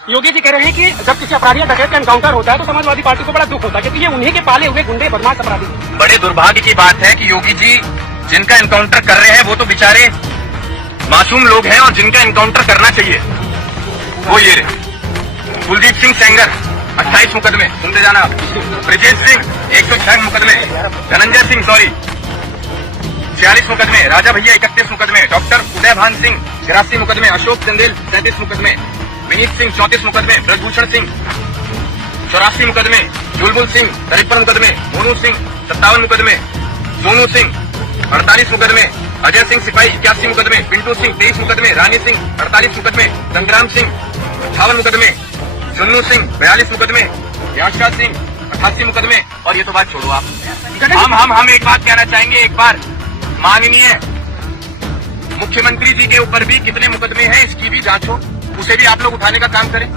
योगी जी कह रहे हैं कि जब किसी अपराधी या डकैत का एनकाउंटर होता है तो समाजवादी पार्टी को बड़ा दुख होता है, क्योंकि ये उन्हीं के पाले हुए गुंडे बदमाश अपराधी हैं। बड़े दुर्भाग्य की बात है कि योगी जी जिनका एनकाउंटर कर रहे हैं वो तो बेचारे मासूम लोग हैं, और जिनका एनकाउंटर करना चाहिए वो ये रहे। कुलदीप सिंह सेंगर 28 मुकदमे, सुनते जाना। ब्रिजेश सिंह 106 मुकदमे, धनंजय सिंह 46 मुकदमे, राजा भैया 31 मुकदमे, डॉक्टर उदयभान सिंह 83 मुकदमे, अशोक चंदेल 37 मुकदमे, विनीत सिंह 34 मुकदमे, ब्रजभूषण सिंह 84 मुकदमे, बुलबुल सिंह 53 मुकदमे, मोनू सिंह 57 मुकदमे, सोनू सिंह 48 मुकदमे, अजय सिंह सिपाही 81 मुकदमे, पिंटू सिंह 23 मुकदमे, रानी सिंह 48 मुकदमे, संग्राम सिंह 58 मुकदमे, जुन्नू सिंह 42 मुकदमे, याशा सिंह 88 मुकदमे। और ये तो बात छोड़ो आप, हम एक बात कहना चाहेंगे, एक बार माननीय मुख्यमंत्री जी के ऊपर भी कितने मुकदमे हैं इसकी भी जांच हो, उसे भी आप लोग उठाने का काम करें।